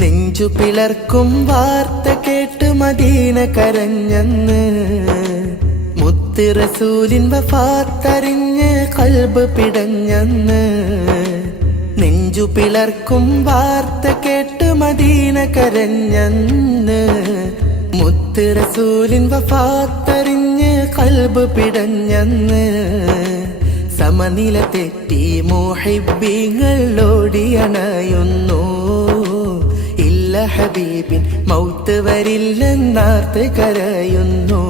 നെഞ്ചു പിളർക്കും വാർത്ത കേട്ട് മദീന കരഞ്ഞെന്ന് മുത്ത് റസൂലിൻ വഫാത്തറിഞ്ഞ് കൽബ് പിടഞ്ഞെന്ന് നെഞ്ചു പിളർക്കും വാർത്ത കേട്ട് മദീന കരഞ്ഞെന്ന് മുത്ത് റസൂലിൻ വഫാത്തറിഞ്ഞ് കൽബ് പിടഞ്ഞെന്ന് സമനില തെറ്റി മോഹിബിങ്ങളോടിയണയുന്നു ഇല്ല ഹബീബിൻ. മൗത്ത് വരില്ലെന്നാർത്ത് കരയുന്നു.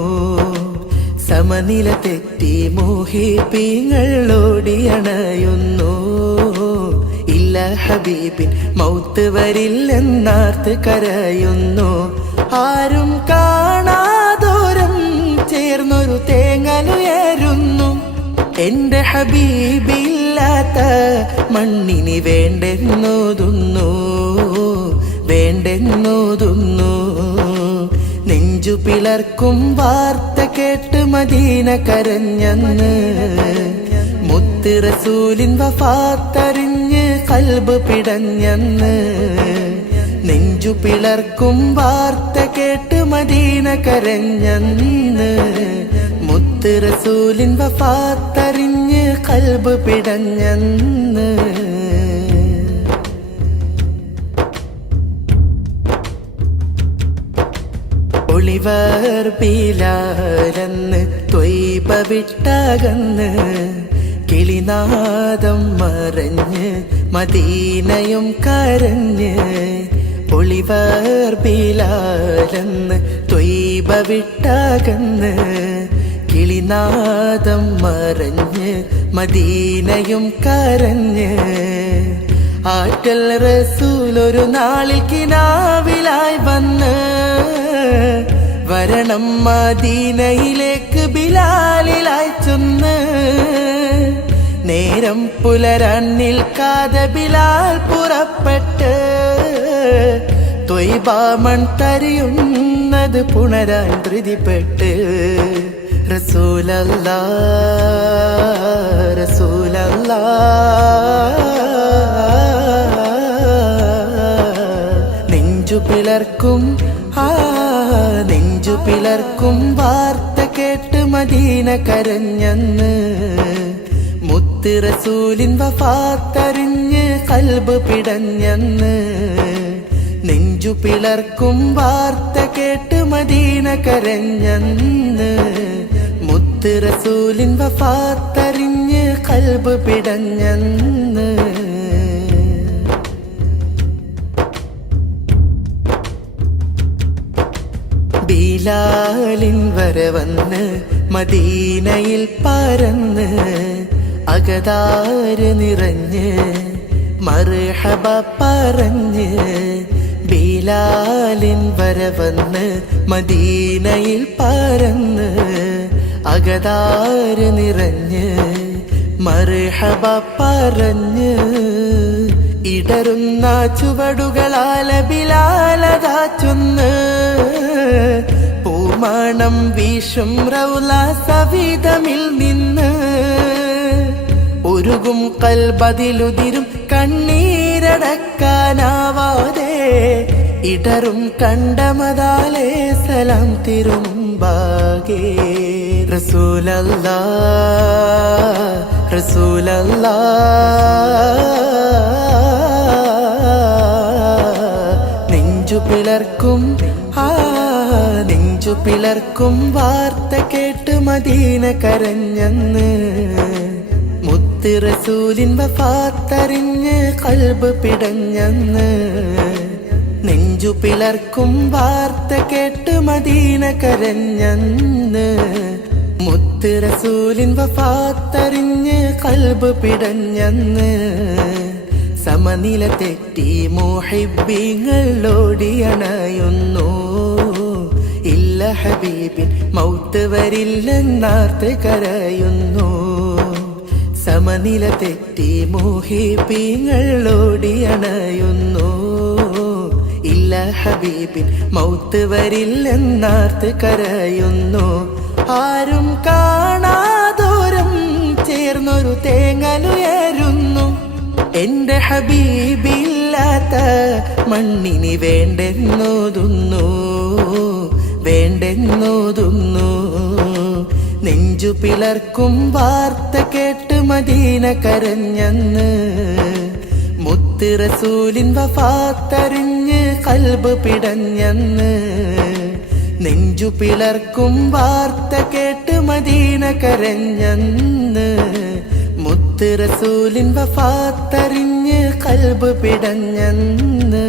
സമനില തെറ്റി മോഹിബിങ്ങളോടിയണയുന്നു ഇല്ല ഹബീബിൻ മൗത്ത് വരില്ലെന്നാർത്ത് കരയുന്നു. ആരും കാണാതോരം ചേർന്നൊരു തേങ്ങലുയരുന്നു. എന്റെ ഹബീബില്ലാത്ത മണ്ണിനി വേണ്ടെന്നോതുന്നു. വേണ്ടെന്നോതുന്നു. നെഞ്ചു പിളർക്കും വാർത്ത കേട്ട് മദീന കരഞ്ഞന്ന്. മുത്ത് റസൂലിൻ വഫാത്തറിഞ്ഞ് കൽബ് പിടഞ്ഞന്ന്. നെഞ്ചു പിളർക്കും വാർത്ത കേട്ട് മദീന കരഞ്ഞന്ന്. മുത്ത് റസൂലിൻ വഫാത്തറിഞ്ഞ് കൽബ് പിടഞ്ഞന്ന്. ഒളിവർ പീലാരെന്ന് ത്വയ്പ കിളിനാദം മറഞ്ഞ് മദീനയും കരഞ്ഞ് ഒളിവർ പീലാരെന്ന് ത്വയ്പ കിളിനാദം മറഞ്ഞ് മദീനയും കരഞ്ഞ് ആറ്റൽ റസൂലൊരു നാളിൽ കിനാവിലായി വരണം മദീനയിലേക്ക് ബിലാലിലായി ചൊന്ന്. നേരം പുലരാൻ നിൽക്കാതെ ബിലാൽ പുറപ്പെട്ട്. തൊയ്ബാമൺ തരിയുന്നത് പുണരാൻ ധൃതിപ്പെട്ട്. റസൂലല്ല റസൂലല്ല. നെഞ്ചു പിളർക്കും പിളർക്കും വാർത്ത കേട്ട് മദീന കരഞ്ഞെന്ന്. മുത്തിറസൂലിൻ വഫാത്തറിഞ്ഞ് കൽബ് പിടഞ്ഞെന്ന്. നെഞ്ചു പിളർക്കും വാർത്ത കേട്ട് മദീന കരഞ്ഞെന്ന്. മുത്തിറസൂലിൻ വഫാത്തറിഞ്ഞ് കൽബ് പിടഞ്ഞന്ന്. ബീലാലിൻ വരവന്ന് മദീനയിൽ പരന്ന് അകതാര് നിറഞ്ഞ് മർഹബ പറഞ്ഞ് ബീലാലിൻ വരവന്ന് മദീനയിൽ പരന്ന് അകതാര് നിറഞ്ഞ് മർഹബ പറഞ്ഞ് ഇടറുന്ന ചുവടുകളാല ബിലാലതാച്ചുന്ന് പൂമണം വീശും റൗല സവിധമിൽ നിന്ന്. ഉരുകും കൽബതിലുതിരും കണ്ണീരടക്കാനാവാതെ ഇടറും കണ്ടമതാലേ സലം തിരുമ്പാകെ റസൂലല്ല റസൂലല്ല നെഞ്ചു പിളർക്കും ആ പിളർക്കും വാർത്ത കേട്ടു മദീന കരഞ്ഞെന്ന് മുത്ത് റസൂലിൻ വഫാത്തറിഞ്ഞ് കൽബ് പിടഞ്ഞെന്ന് നെഞ്ചു പിളർക്കും വാർത്ത കേട്ടു മദീന കരഞ്ഞെന്ന് മുത്ത് റസൂലിൻ വഫാത്തറിഞ്ഞ് കൽബ് പിടഞ്ഞെന്ന് സമനില തെറ്റി മോഹിബിങ്ങളോടിയണയുന്നു ഇല്ല ഹബീബിൻ. മൗത്ത് വരില്ലെന്നാർത്ത് കരയുന്നു. സമനില തെറ്റി മോഹിബിങ്ങളോടിയണയുന്നു ഇല്ല ഹബീബിൻ മൗത്ത് വരില്ലെന്നാർത്ത് കരയുന്നു. ആരും കാണാതോരം ചേർന്നൊരു തേങ്ങലുയരുന്നു. എന്റെ ഹബീബില്ലാത്ത മണ്ണിനി വേണ്ടെന്നോതുന്നു. വേണ്ടെന്നോതുന്നു നെഞ്ചു പിളർക്കും വാർത്ത കേട്ട് മദീന കരഞ്ഞന്ന് മുത്തിറസൂലിൻ വഫാത്തറിഞ്ഞ് കൽബ് പിടഞ്ഞന്ന്. നെഞ്ചു പിളർക്കും വാർത്ത കേട്ട് മദീന കരഞ്ഞന്ന് മുത്തിറസൂലിൻ വഫാത്തറിഞ്ഞ് കൽബ് പിടഞ്ഞന്ന്.